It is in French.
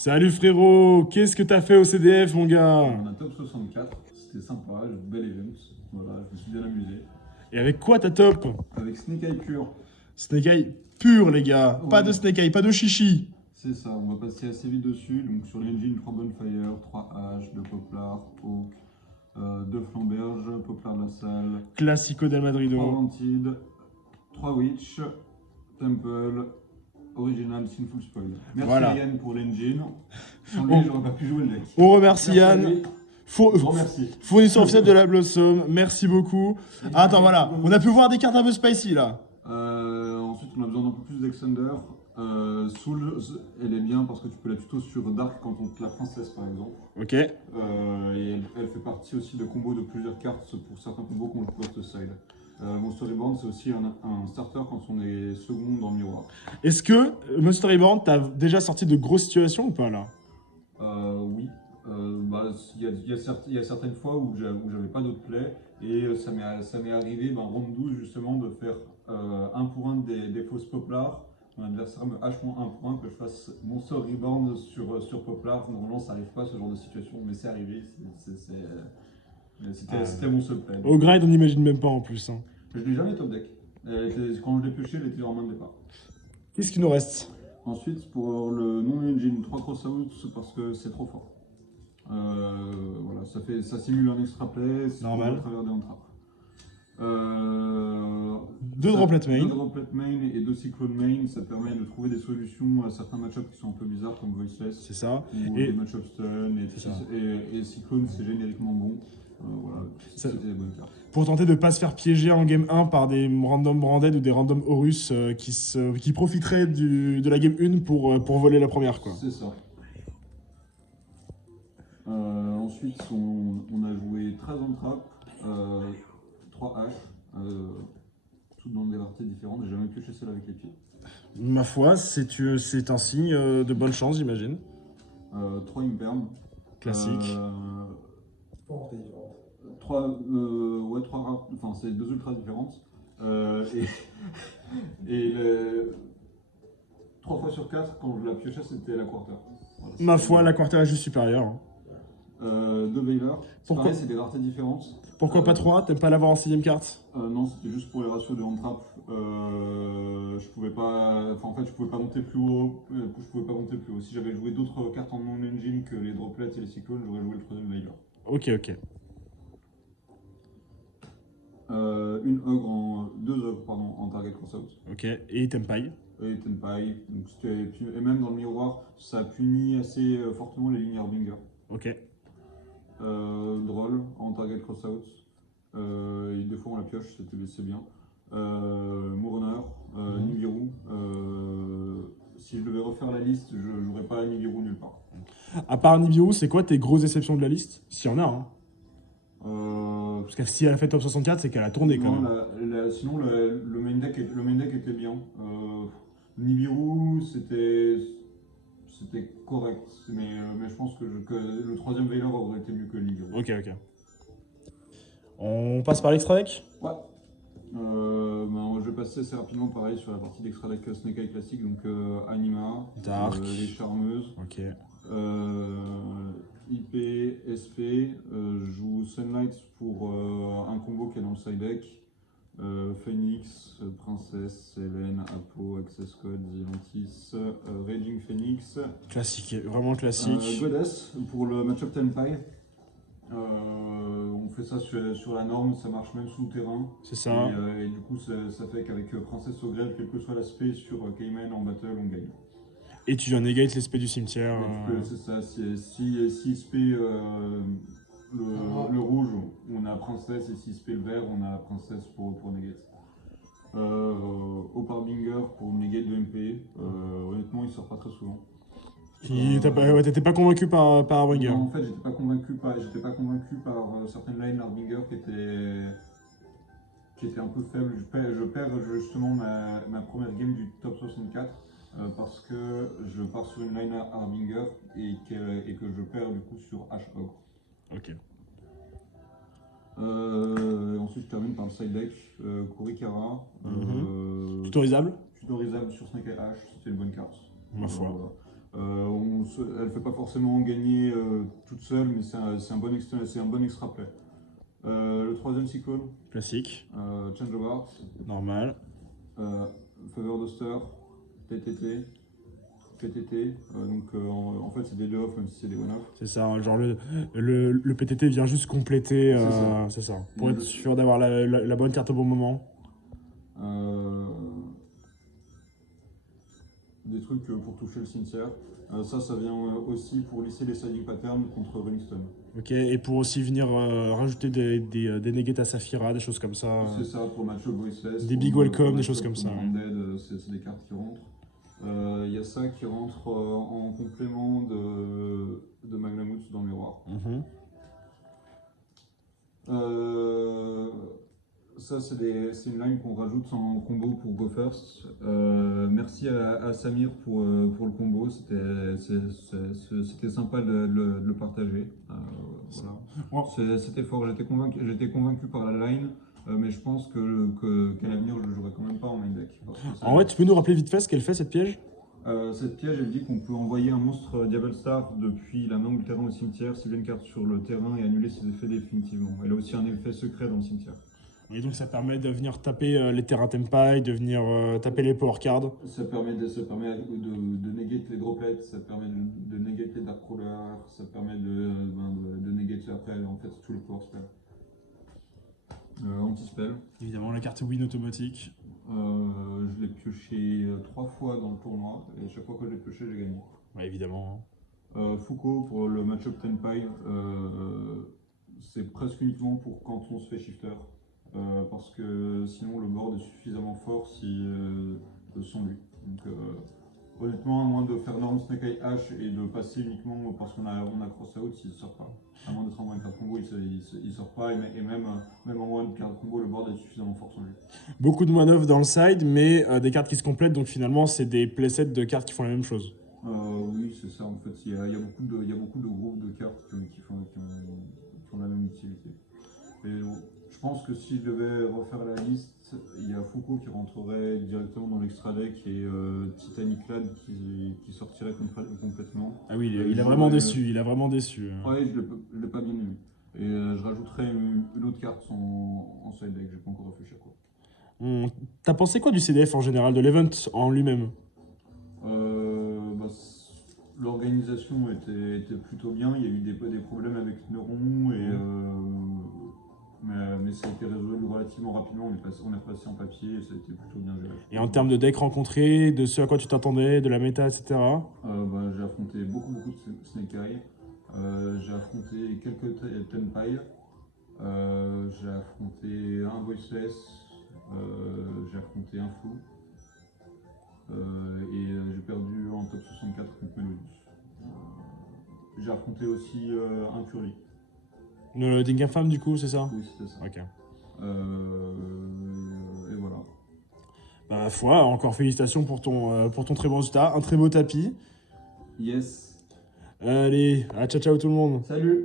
Salut frérot, qu'est-ce que t'as fait au CDF mon gars? On a top 64, c'était sympa, bel event. Voilà, je me suis bien amusé. Et avec quoi ta top? Avec Snake Eye Pure. Snake Eye pur les gars, pas de Ouais, Snake Eye, pas de chichi. c'est ça, on va passer assez vite dessus. Donc sur l'engine, 3 Bonfire, 3 H, 2 Poplar, Hawk, 2 Flamberge, Poplar de la salle, Classico del 3 Madrido. Vantid, 3 Witch, Temple, Original, Sinful Spoil. Merci Voilà. Ryan pour l'engine. Sans lui, On, j'aurais pas pu jouer le deck. on remercie Merci à Yann, lui. Grand merci. fournisseur officiel de la Blossom, merci beaucoup. Ah, attends voilà, on a pu voir des cartes un peu spicy là. Ensuite, on a besoin d'un peu plus d'Extender. Soul, elle est bien parce que tu peux la tuto sur Dark quand on te la princesse par exemple. Ok, Et elle fait partie aussi de combos de plusieurs cartes pour certains combos qu'on post side. Monster Reborn, c'est aussi un starter quand on est second dans le miroir. est-ce que Monster Reborn t'as déjà sorti de grosses situations ou pas là? Oui. Bah, il y a certaines fois où j'avais pas d'autres plays et ça m'est arrivé round 12 justement de faire 1 pour 1 des fausses poplars. Mon adversaire me H-1 pour 1 que je fasse Monster Reborn sur poplar. Normalement ça arrive pas ce genre de situation mais c'est arrivé. C'était mon seul play. Au grind on n'imagine même pas en plus. Hein. Je l'ai jamais top deck. Quand je l'ai pioché, elle était en main de départ. Qu'est-ce qu'il nous reste? Ensuite pour le non-engine, 3 cross-out parce que c'est trop fort. Voilà, ça simule un extra play, c'est Normal. à travers des entrappes. Deux droplet main. 2 droplet main et 2 cyclone main, ça permet de trouver des solutions à certains match-ups qui sont un peu bizarres comme Voiceless. C'est ça. Ou Et des match-ups stun, et cyclone c'est génériquement bon. Voilà, c'était des bonnes cartes. pour tenter de pas se faire piéger en game 1 par des random branded ou des random Horus qui profiteraient de la game 1 pour voler la première quoi. C'est ça. Ensuite, on a joué 13 entrappes, 3 H, toutes dans des raretés différentes. J'ai jamais pioché celle avec les pieds. Ma foi, c'est un signe de bonne chance j'imagine. 3 Imperm. Classique. 3 rares, enfin c'est 2 ultras différentes. Et 3 fois sur 4, quand je la piochais, c'était la quarter. Voilà, Ma foi, la quarter est juste supérieure. Hein. 2 Veiler. Pourquoi Pareil, c'est des raretés différentes. Pourquoi pas 3? T'aimes pas l'avoir en 6ème carte? Non, c'était juste pour les ratios de hand-trap. Je pouvais pas, enfin, en fait, je pouvais pas monter plus haut. Je pouvais pas monter plus haut. Si j'avais joué d'autres cartes en non-engine que les droplets et les cyclones, j'aurais joué le troisième Veiler. Ok, ok. Deux ogres pardon, en target cross-out. Ok, et Tenpai. Et Tenpai. Et même dans le miroir, ça punit assez fortement les lignes Harbinger. Ok. Droll en target cross-out. Et des fois on la pioche, c'est bien. Mourner, Nibiru. Si je devais refaire la liste, je jouerais pas Nibiru nulle part. À part Nibiru, c'est quoi tes grosses déceptions de la liste? S'il y en a, hein. Parce que si elle a fait top 64, c'est qu'elle a tourné quand Non, même. sinon le main deck était bien. Nibiru c'était correct, mais je pense que le troisième Veiler aurait été mieux que Nibiru. Ok, ok. On passe par l'extra deck? Ouais. Je vais passer assez rapidement pareil sur la partie d'extra deck Snake Eye classique, donc Anima, Dark. les charmeuses, Ok. IP, SP, je joue Sunlight pour un combo qui est dans le side deck, Phoenix, Princesse, Hélène, Apo, Access Code, Zilantis, Raging Phoenix, Classique, vraiment classique. Goddess pour le match-up Tenpai. On fait ça sur la norme, ça marche même sous terrain. C'est ça. Et du coup, ça fait qu'avec Princesse au grève, quel que soit l'aspect sur Cayman en battle, on gagne. Et tu viens negate l'esprit du cimetière. C'est ça, si spé le rouge, on a Princesse, et si spé le vert, on a Princesse pour negate. Au Parbinger pour negate de MP, honnêtement, il sort pas très souvent. T'étais pas convaincu par Harbinger. Non, en fait, j'étais pas convaincu par certaines lines Harbinger qui étaient un peu faibles. Je perds justement ma première game du top 64 parce que je pars sur une line Harbinger et que je perds du coup sur H-Ogre. Ok. Ensuite, je termine par le side deck, Kurikara. Tutorisable? Tutorisable sur Snake Eye H, c'était une bonne carte. Ma foi. On elle fait pas forcément gagner toute seule, mais c'est un bon extra play. Le troisième cyclone, Classique. Change of Heart, Normal. Favor d'Oster, TTT, PTT. En fait, c'est des 2 off, même si c'est des 1 off. C'est ça, genre le PTT vient juste compléter, c'est ça, pour être sûr d'avoir la bonne carte au bon moment. Des trucs pour toucher le cimetière. Ça vient aussi pour lisser les siding patterns contre Running Stone. Ok, et pour aussi venir rajouter des negates à Saphira, des choses comme ça. C'est ça, pour le match-up Voiceless. Des big welcome, des choses comme ça. Undead, c'est des cartes qui rentrent. Il y a ça qui rentre en complément de Magnamut dans le miroir. Ça, c'est une line qu'on rajoute en combo pour Go First. Merci à Samir pour le combo, c'était sympa de le partager. Voilà. C'était fort, j'étais convaincu par la line, mais je pense qu'à l'avenir, je ne le jouerai quand même pas en main deck. En vrai, tu peux nous rappeler vite fait ce qu'elle fait, cette piège? Cette piège, elle dit qu'on peut envoyer un monstre Diablo Star depuis la main ou le terrain au cimetière, cibler une carte sur le terrain et annuler ses effets définitivement. Elle a aussi un effet secret dans le cimetière. Et donc ça permet de venir taper les terrains Tempai, de venir taper les power cards. Ça permet de negate les droplets, ça permet de negate les dark crawlers, ça permet de negate après en fait tout le power spell. Anti-spell. Évidemment la carte win automatique. Je l'ai pioché 3 fois dans le tournoi et chaque fois que je l'ai pioché j'ai gagné. Ouais, évidemment. Foucault pour le match-up Tenpai, c'est presque uniquement pour quand on se fait shifter. Parce que sinon le board est suffisamment fort sans lui. Donc honnêtement, à moins de faire Norm Snake Eye H et de passer uniquement parce qu'on a cross out, il ne sort pas. À moins d'être en one card combo, il sort pas. Et même en one card combo, le board est suffisamment fort sans lui. Beaucoup de manœuvres dans le side, mais des cartes qui se complètent, donc finalement c'est des playsets de cartes qui font la même chose. Oui, c'est ça. En fait, il y a beaucoup de groupes de cartes qui font la même utilité. Et, je pense que si je devais refaire la liste, il y a Foucault qui rentrerait directement dans l'extra deck et Titanic Lad qui sortirait complètement. Ah oui, il a vraiment déçu, Ouais, je l'ai pas bien aimé. Et je rajouterais une autre carte en side deck, j'ai pas encore réfléchi à quoi. T'as pensé quoi du CDF en général, de l'event en lui-même? L'organisation était plutôt bien, il y a eu des problèmes avec Neuron et mais ça a été résolu relativement rapidement, on est repassé en papier et ça a été plutôt bien géré. Et en termes de deck rencontré, de ce à quoi tu t'attendais, de la méta, etc. J'ai affronté beaucoup de Snake Eye, j'ai affronté quelques Tenpai, j'ai affronté un Voiceless, j'ai affronté un Flou, et j'ai perdu en top 64 contre Melodius. J'ai affronté aussi un Purely. Le Dingham du coup, c'est ça? Oui, c'était ça. Ok. Et voilà. Bah, foi, encore félicitations pour ton très bon résultat. Un très beau tapis. Yes. Allez, ciao ciao tout le monde. Salut.